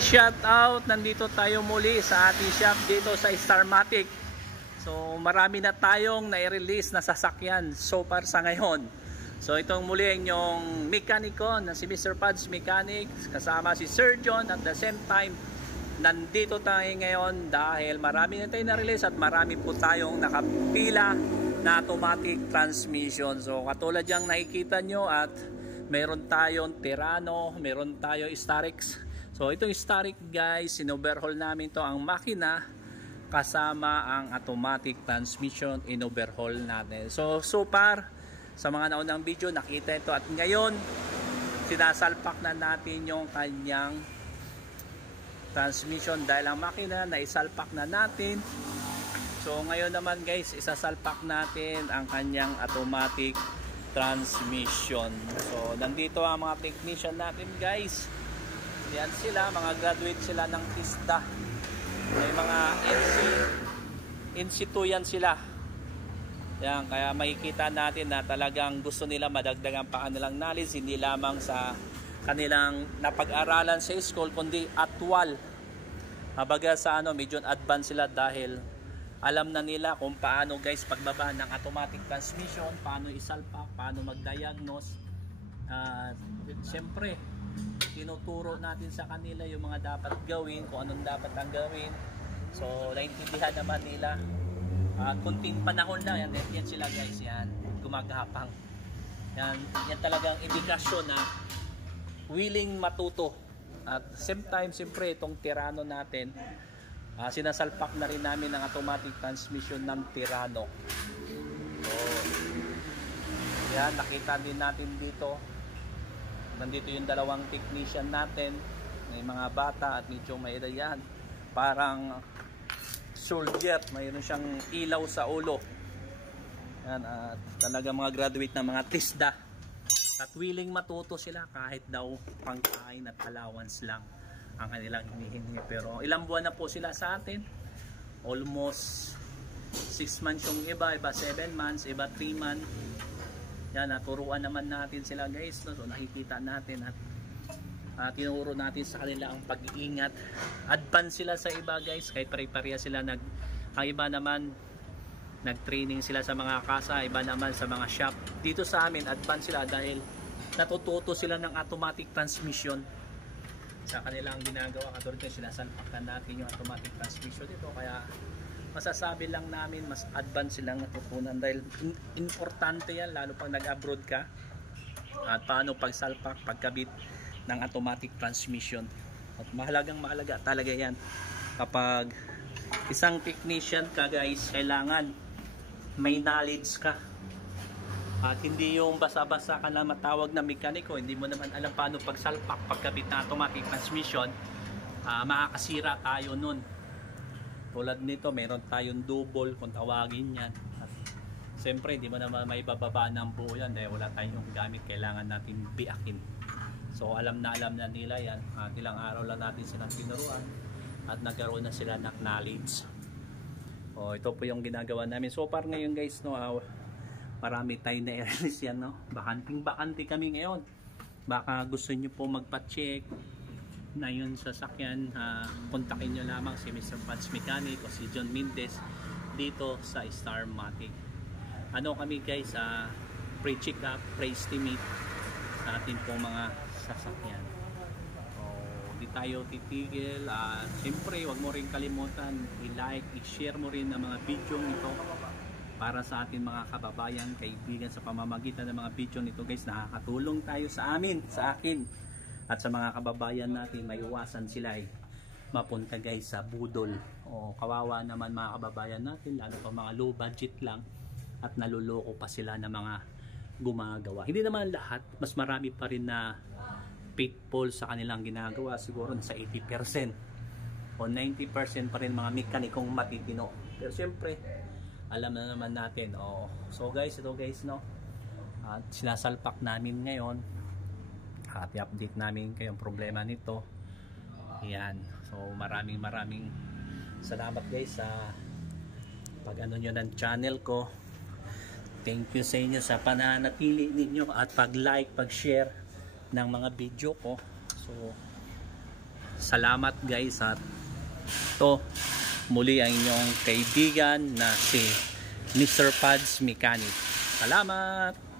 Shout out, nandito tayo muli sa ating shop dito sa Starmatic. So marami na tayong na-release na sasakyan so far sa ngayon. So itong muli ang yung mekaniko na si Mr. Pads Mechanics kasama si Sir John. At the same time nandito tayo ngayon dahil marami na tayong na-release at marami po tayong nakapila na automatic transmission. So katulad yung nakikita nyo, at meron tayong Terrano, meron tayong Starex. So itong Starex guys, in-overhaul namin to ang makina kasama ang automatic transmission, in-overhaul natin. So far sa mga naunang video nakita ito, at ngayon sinasalpak na natin yung kanyang transmission dahil ang makina na isalpak na natin. So ngayon naman guys, isasalpak natin ang kanyang automatic transmission. So nandito ang mga technician natin guys. Yan sila, mga graduate sila ng TISDA. May mga NC2 yan sila. Yan, kaya makikita natin na talagang gusto nila madagdagan pa kanilang knowledge, hindi lamang sa kanilang napag-aralan sa school, kundi actual. Mabaga sa medyo advanced sila dahil alam na nila kung paano guys pagbaba ng automatic transmission, paano isalpak, paano mag-diagnose. Siyempre tinuturo natin sa kanila yung mga dapat gawin, kung anong dapat ang gawin. So naintindihan naman nila. Kunting panahon lang yan sila guys, yan gumagahapang. Yan talagang indikasyon na willing matuto. At same time siyempre itong Terrano natin, sinasalpak na rin namin ang automatic transmission ng Terrano. So yan, nakita din natin dito. Nandito yung dalawang technician natin, may mga bata at medyo may edad yan, parang soldier, mayroon siyang ilaw sa ulo. Yan, at talaga mga graduate ng mga TISDA at willing matuto sila kahit daw pangkain at allowance lang ang kanilang hinihingi. Pero ilang buwan na po sila sa atin, almost 6 months yung iba 7 months, iba 3 months. Yan, naturuan naman natin sila guys, no? So nakikita natin at tinuro natin sa kanila ang pag-iingat. Advance sila sa iba guys, kahit pare-pareha sila ang iba naman nag-training sila sa mga kasa, iba naman sa mga shop. Dito sa amin advance sila dahil natututo sila ng automatic transmission sa kanilang ginagawa. Katulad ko sinasalpakan natin yung automatic transmission dito, kaya masasabi lang namin mas advance silang natutunan dahil importante yan lalo pag nag-abroad ka, at paano pagsalpak, pagkabit ng automatic transmission. At mahalaga talaga yan kapag isang technician ka guys, kailangan may knowledge ka at hindi yung basa-basa ka na matawag na mekaniko, hindi mo naman alam paano pagsalpak, pagkabit ng automatic transmission. Makakasira tayo nun. Tulad nito, meron tayong double kung tawagin yan. At siyempre, hindi mo naman may bababa ng buo yan dahil wala tayong gamit, kailangan natin biakin. So alam na nila yan. Ilang araw lang natin silang tinuruan at nagkaroon na sila ng knowledge. Ito po yung ginagawa namin. So far ngayon guys, no, marami tayong na-release yan. No? Bakanting kami ngayon. Baka gusto nyo po magpa-check na yun sasakyan, kontakin nyo lamang si Mr. Pads Mechanic o si John Mendez dito sa Starmatic. Kami guys, pre-check up, pre-estimate sa ating po mga sasakyan. Di tayo titigil. Siyempre wag mo rin kalimutan i-like, i-share mo rin ang mga video nito para sa ating mga kababayan, kaibigan. Sa pamamagitan ng mga video nito guys, nakakatulong tayo sa akin at sa mga kababayan natin, may iwasan sila mapunta guys sa budol. Kawawa naman mga kababayan natin, lalo pa mga low budget lang at naluloko pa sila ng mga gumagawa. Hindi naman lahat, mas marami pa rin na faithful sa kanilang ginagawa, siguro nasa 80% o 90% pa rin mga mekanikong matitino. Pero siyempre alam na naman natin. So guys, ito guys, no, at sinasalpak namin ngayon at i-update namin kayong problema nito. Yan. So maraming salamat guys sa pag-ano nyo ng channel ko. Thank you sa inyo sa pananatili ninyo at pag-like, pag-share ng mga video ko. So Salamat guys at to muli ang inyong kaibigan na si Mr. Pads Mechanic. Salamat!